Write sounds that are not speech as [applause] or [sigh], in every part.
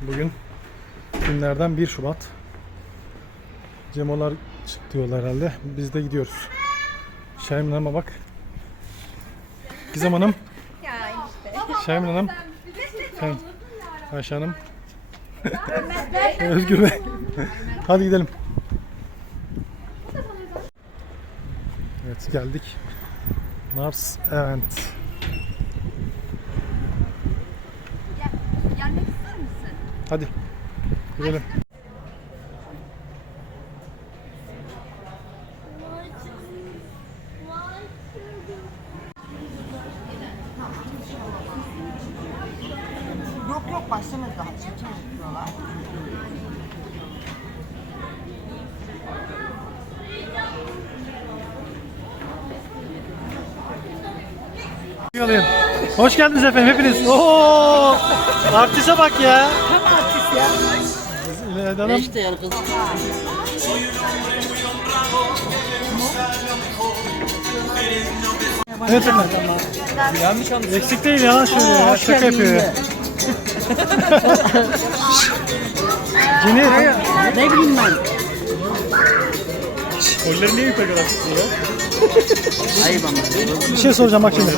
Bugün günlerden 1 Şubat. Cemolar diyorlar herhalde. Biz de gidiyoruz. Şermin Hanım'a bak. Gizem Hanım. Ya işte. Şermin Hanım. Efendim, Ayşe Hanım. Özgür Bey. Hadi gidelim. Evet geldik. Mars Event. Hadi. Gidelim. Yok yok başlamadı daha. Yapıyorlar. Alayım. Hoş geldiniz efendim hepiniz. Oo! Artiste bak ya. Ya. İlayda Hanım. İşte yani kız. Evet efendim. Yanlış anladın. Eksik değil yalan söylüyor ya. Şaka yapıyor ya. [laughs] Cini. Ne bileyim ben. Kolları niye yukarı kadar tutuyor? Ayıp ama. Bir şey soracağım bak şimdi.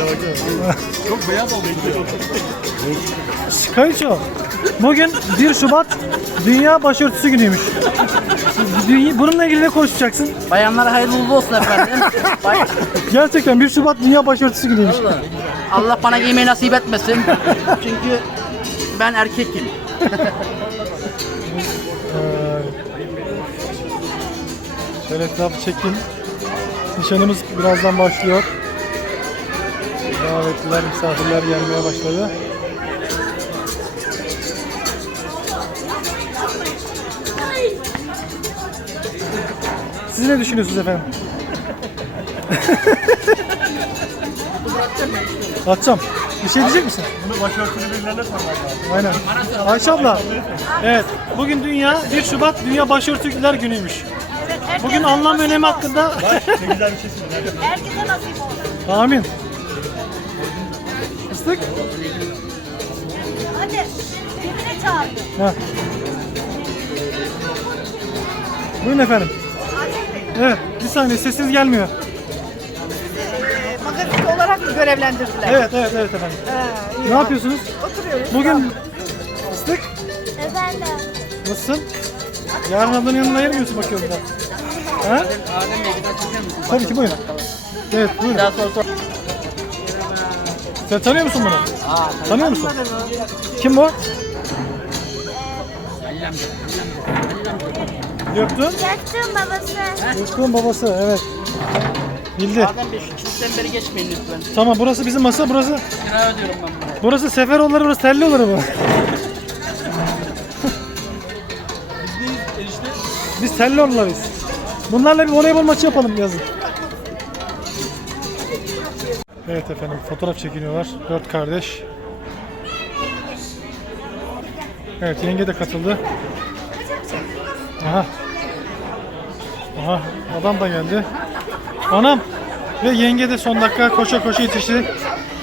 Çok beyaz oldu. Kayıço. Bugün 1 Şubat Dünya Başörtüsü Günüymüş. Dünya- Bununla ilgili ne konuşacaksın? Bayanlara hayırlı uğurlu olsun efendim. [laughs] Bay- Gerçekten 1 Şubat Dünya Başörtüsü Günüymüş. Allah bana giymeyi nasip etmesin. [laughs] Çünkü ben erkekim. Şöyle etrafı çekin. Nişanımız birazdan başlıyor. Davetliler, misafirler gelmeye başladı. Siz ne düşünüyorsunuz efendim? [laughs] Atacağım. Bir şey diyecek misin? Bunu başörtülü birilerine sormak lazım. Aynen. Ayşe abla. Evet. Bugün dünya 1 Şubat Dünya Başörtüler Günü'ymüş. Bugün anlam ve önemi hakkında Ne güzel bir şey. Herkese nasip olsun. Amin. Fıstık. Hadi. Birine çağırdım. Ha. Buyurun efendim. Evet, bir saniye sesiniz gelmiyor. Magazin olarak mı görevlendirdiler? Evet, evet, evet efendim. İyi. Ne yapıyorsunuz? Oturuyoruz. Bugün fıstık Efendim. nasılsın? Yarın ablanın yanına ayırmıyorsun bakıyorum da. Ha? Adem Bey bir daha çekiyor musun? Tabii ki buyurun. Evet, buyurun. Daha sonra sor. Sen tanıyor musun bunu? Aa, Tanıyor musun? Kim bu? Göktuğ? Yaktığım babası. Göktuğ'un babası, evet. Bildi. Adem Bey şu kilitten beri geçmeyin lütfen. Tamam, burası bizim masa, burası Kira ödüyorum ben buraya. Burası Seferoğulları, burası Tellioğulları bu. Biz Tellioğullarıyız. Bunlarla bir voleybol maçı yapalım yazın. Evet efendim fotoğraf çekiniyorlar. Dört kardeş. Evet yenge de katıldı. Aha. Aha adam da geldi. Anam ve yenge de son dakika koşa koşa yetişti.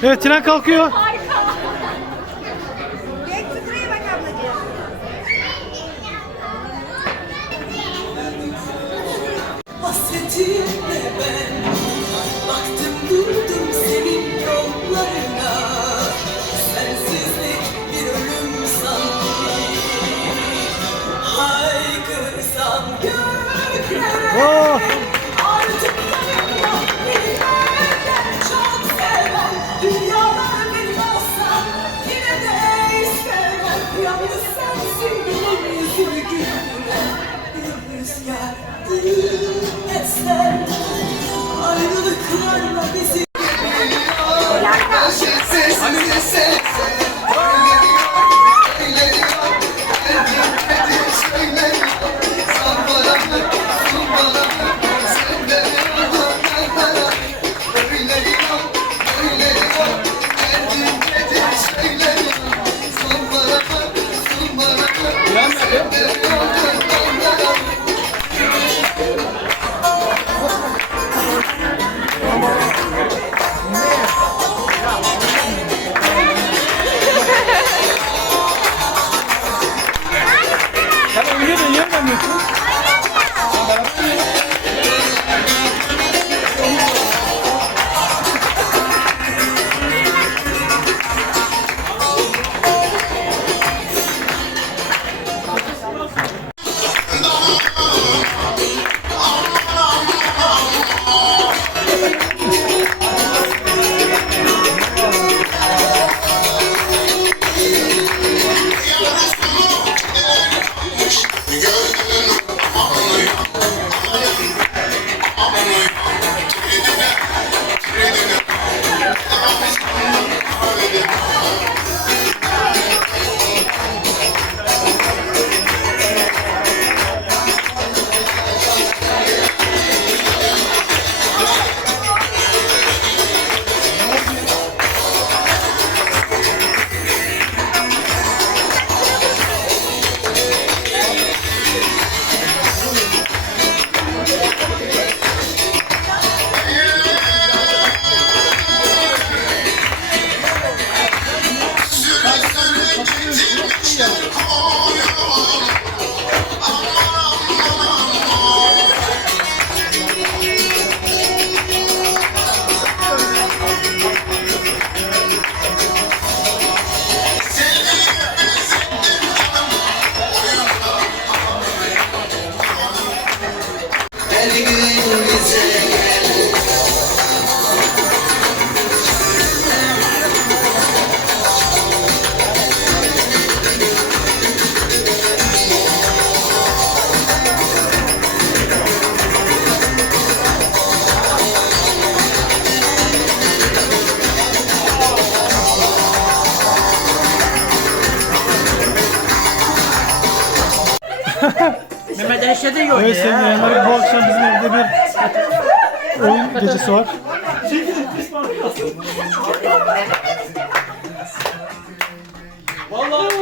Evet tren kalkıyor. open Mehmet enişte de yok Evet ya. sevgili yayınlarım bu akşam bizim evde bir oyun gecesi var.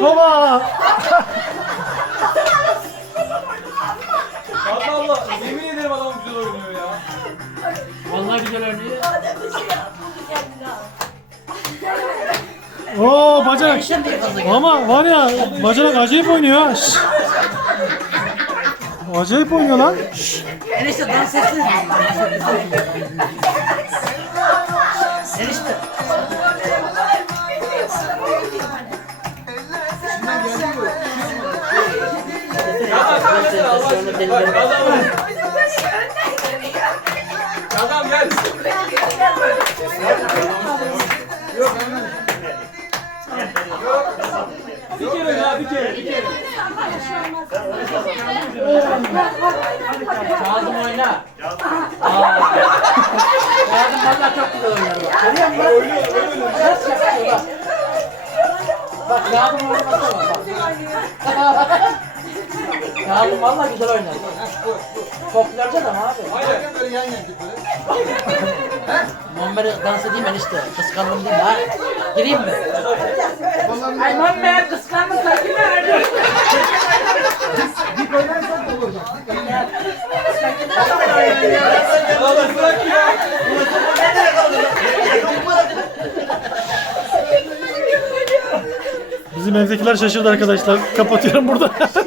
Baba! Allah Allah. Yemin ederim adam güzel oynuyor ya. Vallahi güzel oynuyor. Oo bacanak. De. Ama var ya bacanak acayip oynuyor ha. Şşş. Acayip oynuyor lan. Enişte dans etsin. Enişte. Adam gel. Bir kere ya bir kere bir kere. Kazım oyna. Kazım valla çok güzel oynuyor. Görüyor musun? Nasıl yapıyor bak. Bak Kazım oynamasana bak. Kazım valla güzel oynar. Popülerce adam abi. Muammer'e dans edeyim enişte. Kıskandım değil mi ha? Gireyim mi? Ay Muammer kıskandım sakın öyle. Adam bırak ya. Bizim evdekiler şaşırdı arkadaşlar. Kapatıyorum burada. [laughs]